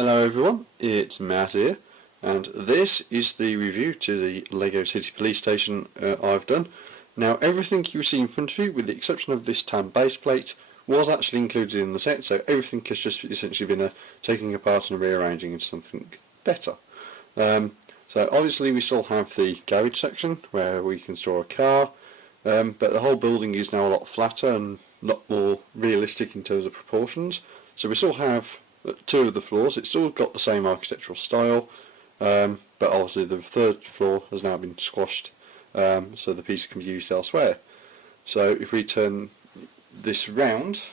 Hello everyone, it's Matt here, and this is the review to the LEGO City Police Station I've done. Now everything you see in front of you, with the exception of this tan base plate, was actually included in the set, so everything has just essentially been taking apart and rearranging into something better. So obviously we still have the garage section where we can store a car, but the whole building is now a lot flatter and a lot more realistic in terms of proportions. So we still have two of the floors. It's still got the same architectural style, but obviously the third floor has now been squashed, so the pieces can be used elsewhere. So if we turn this round,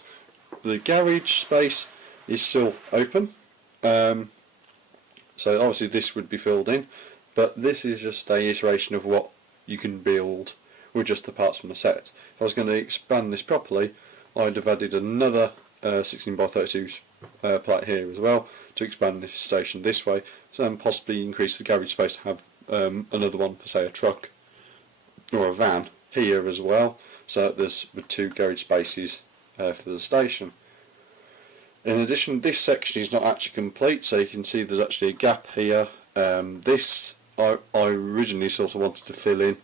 the garage space is still open, so obviously this would be filled in, but this is just a iteration of what you can build with just the parts from the set. If I was going to expand this properly, I'd have added another 16x32 plate here as well to expand this station this way, so possibly increase the garage space to have another one for, say, a truck or a van here as well, so there's two garage spaces for the station. In addition, this section is not actually complete, so you can see there's actually a gap here. This I originally sort of wanted to fill in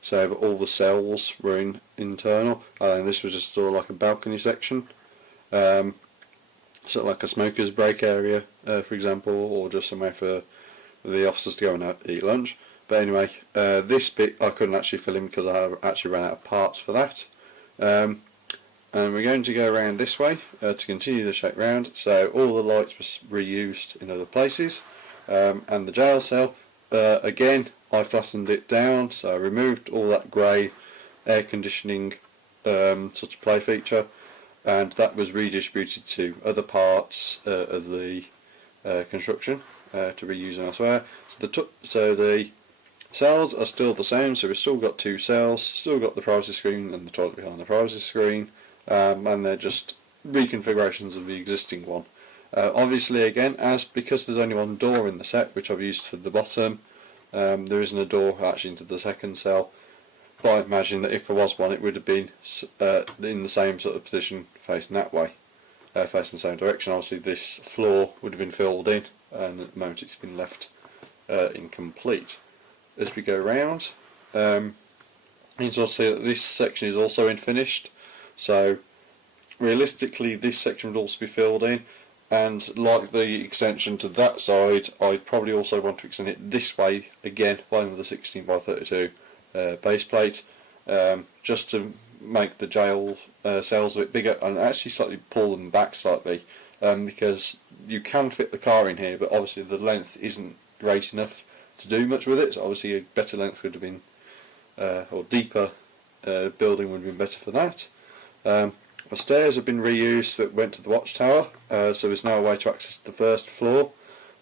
so all the cells were internal, and this was just sort of like a balcony section, sort of like a smoker's break area, for example, or just somewhere for the officers to go and eat lunch. But anyway, this bit I couldn't actually fill in because I actually ran out of parts for that. And we're going to go around this way to continue the shape round. So all the lights were reused in other places, and the jail cell, again, I flattened it down, so I removed all that grey air conditioning sort of play feature, and that was redistributed to other parts of the construction to reuse elsewhere. So the cells are still the same, so we've still got two cells, still got the privacy screen and the toilet behind the privacy screen, and they're just reconfigurations of the existing one. Obviously, again, because there's only one door in the set, which I've used for the bottom, there isn't a door actually into the second cell, but I imagine that if there was one, it would have been in the same sort of position facing that way, facing the same direction. Obviously this floor would have been filled in, and at the moment it's been left incomplete. As we go around, you can sort of see that this section is also unfinished, so realistically this section would also be filled in. And like the extension to that side, I'd probably also want to extend it this way again by another 16x32 base plate, just to make the jail cells a bit bigger and actually slightly pull them back slightly, because you can fit the car in here, but obviously the length isn't great enough to do much with it. So obviously a better length would have been, or deeper building would have been better for that. The stairs have been reused that went to the watchtower, so there's now a way to access the first floor,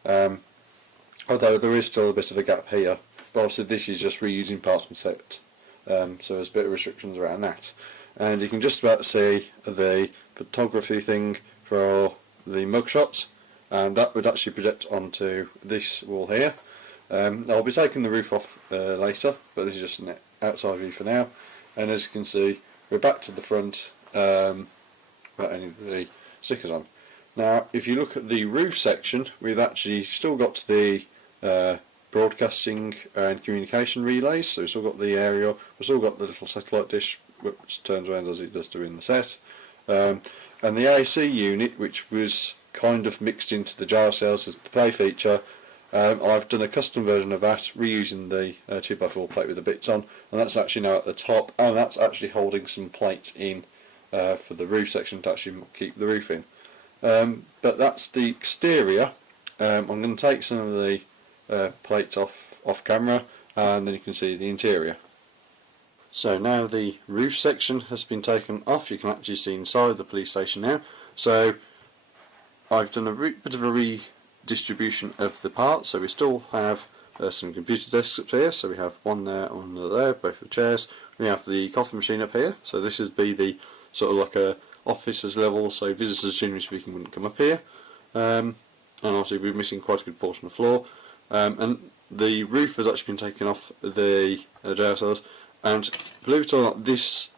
although there is still a bit of a gap here, but obviously this is just reusing parts from set, so there's a bit of restrictions around that. And you can just about see the photography thing for the mugshots, and that would actually project onto this wall here. I'll be taking the roof off later, but this is just an outside view for now. And as you can see, we're back to the front, without any of the stickers on. Now if you look at the roof section, we've actually still got the broadcasting and communication relays, so we've still got the aerial, we've still got the little satellite dish which turns around as it does do in the set, and the AC unit, which was kind of mixed into the jail cells as the play feature. I've done a custom version of that, reusing the 2x4 plate with the bits on, and that's actually now at the top, and that's actually holding some plates in for the roof section to actually keep the roof in. But that's the exterior. I'm going to take some of the plates off camera, and then you can see the interior. So now the roof section has been taken off, you can actually see inside the police station now. So I've done a bit of a redistribution of the parts, so we still have some computer desks up here, so we have one there, one there, both the chairs. We have the coffee machine up here, so this would be the sort of like a officers level, so visitors generally speaking wouldn't come up here, and obviously we're missing quite a good portion of floor, and the roof has actually been taken off the jail cells, and believe it or not, these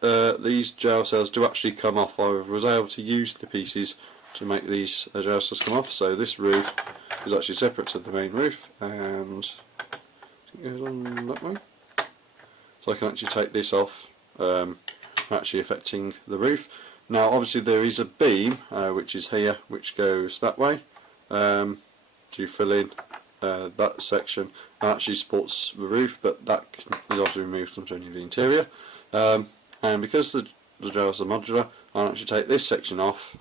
jail cells do actually come off. I was able to use the pieces to make these jail cells come off, so this roof is actually separate to the main roof, and it goes on that way. So I can actually take this off, actually affecting the roof. Now obviously there is a beam which is here, which goes that way to fill in that section and actually supports the roof, but that is also removed from only the interior. And because the jails are modular, I'll actually take this section off,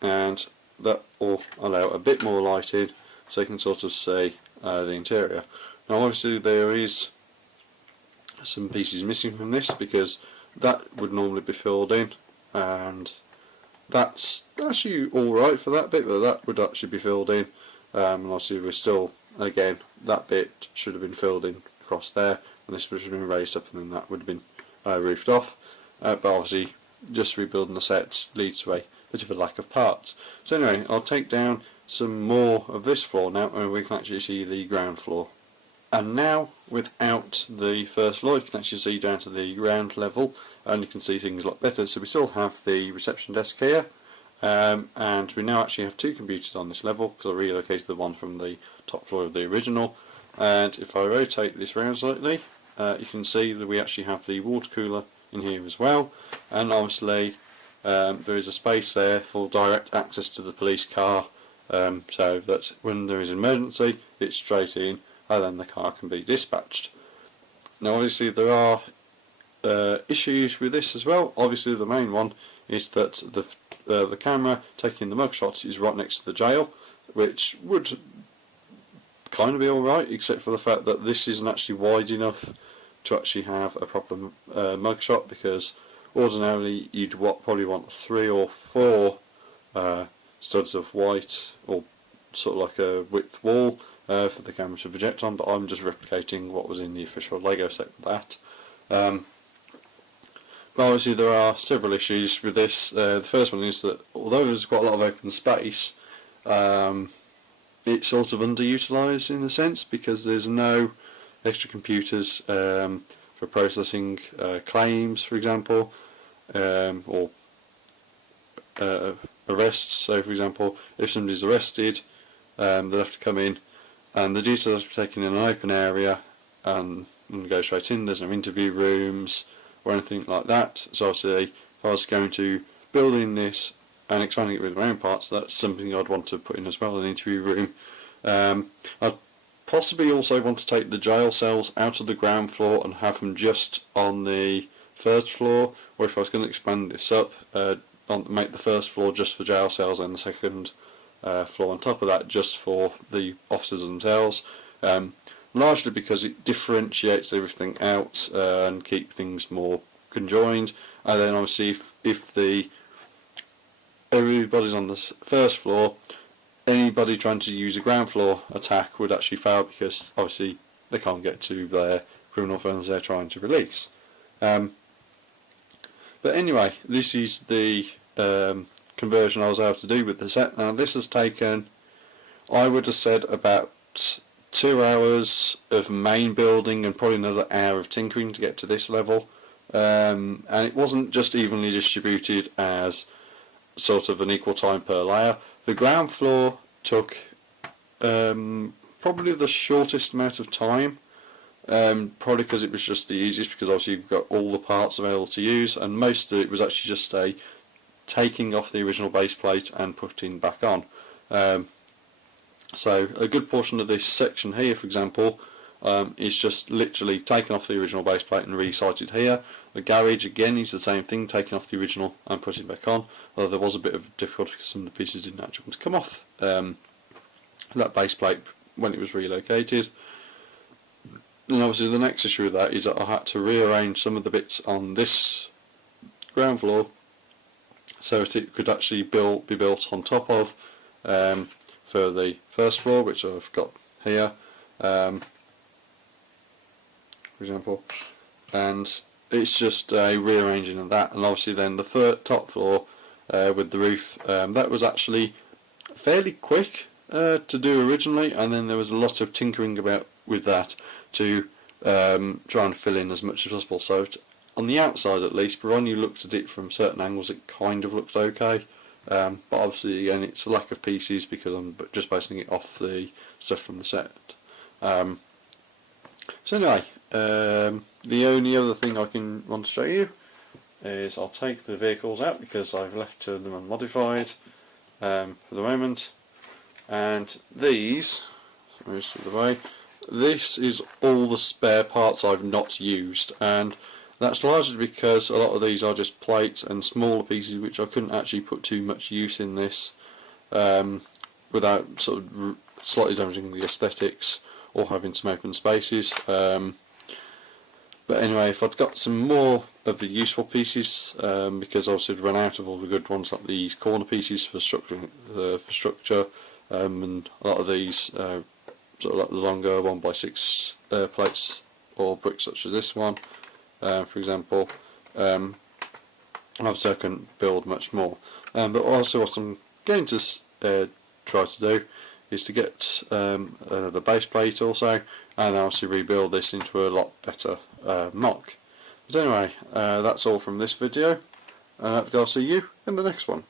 and that will allow a bit more light in so you can sort of see the interior. Now obviously there is some pieces missing from this because that would normally be filled in, and that's actually alright for that bit, but that would actually be filled in, and obviously we're still, again, that bit should have been filled in across there, and this would have been raised up, and then that would have been roofed off, but obviously just rebuilding the set leads to a bit of a lack of parts. So anyway, I'll take down some more of this floor now, and we can actually see the ground floor. And now, without the first floor, you can actually see down to the ground level, and you can see things a lot better. So we still have the reception desk here, and we now actually have two computers on this level, because I relocated the one from the top floor of the original. And if I rotate this round slightly, you can see that we actually have the water cooler in here as well, and obviously there is a space there for direct access to the police car, so that when there is an emergency, it's straight in, and then the car can be dispatched. Now obviously there are issues with this as well. Obviously the main one is that the camera taking the mugshots is right next to the jail, which would kind of be alright, except for the fact that this isn't actually wide enough to actually have a proper mugshot, because ordinarily you'd probably want 3 or 4 studs of white, or sort of like a width wall for the camera to project on, but I'm just replicating what was in the official Lego set with that. But obviously there are several issues with this. The first one is that although there's quite a lot of open space, it's sort of underutilised in a sense, because there's no extra computers for processing claims, for example, or arrests. So for example, if somebody's arrested, they'll have to come in, and the details are taken in an open area and go straight in. There's no interview rooms or anything like that. So obviously if I was going to build in this and expanding it with my own parts, that's something I'd want to put in as well, an interview room. I'd possibly also want to take the jail cells out of the ground floor and have them just on the first floor, or if I was going to expand this up, make the first floor just for jail cells and the second floor on top of that just for the officers themselves, largely because it differentiates everything out and keep things more conjoined. And then obviously if everybody's on the first floor, anybody trying to use a ground floor attack would actually fail, because obviously they can't get to their criminal funds they're trying to release. But anyway, this is the conversion I was able to do with the set. Now this has taken, I would have said, about 2 hours of main building and probably another hour of tinkering to get to this level, and it wasn't just evenly distributed as sort of an equal time per layer. The ground floor took probably the shortest amount of time, probably because it was just the easiest, because obviously you've got all the parts available to use, and most of it was actually just a taking off the original base plate and putting back on. So a good portion of this section here, for example, is just literally taking off the original base plate and re-sited here. The garage again is the same thing, taking off the original and putting it back on, although there was a bit of difficulty because some of the pieces didn't actually want to come off that base plate when it was relocated. And obviously the next issue with that is that I had to rearrange some of the bits on this ground floor so that it could actually be built on top of for the first floor, which I've got here, for example, and it's just a rearranging of that. And obviously then the top floor with the roof, that was actually fairly quick to do originally, and then there was a lot of tinkering about with that to try and fill in as much as possible. So on the outside at least, but when you looked at it from certain angles, it kind of looked okay. but obviously again it's a lack of pieces because I'm just basing it off the stuff from the set. So anyway, the only other thing I want to show you is I'll take the vehicles out because I've left two of them unmodified for the moment, and these, most of the way, this is all the spare parts I've not used, and that's largely because a lot of these are just plates and smaller pieces which I couldn't actually put too much use in this without sort of slightly damaging the aesthetics or having some open spaces. But anyway, if I'd got some more of the useful pieces, because obviously I'd run out of all the good ones like these corner pieces for structure, and a lot of these sort of like the longer 1x6 plates or bricks such as this one, for example. Obviously I couldn't build much more, but also what I'm going to try to do is to get the base plate also, and obviously rebuild this into a lot better mock. But anyway, that's all from this video, and I'll see you in the next one.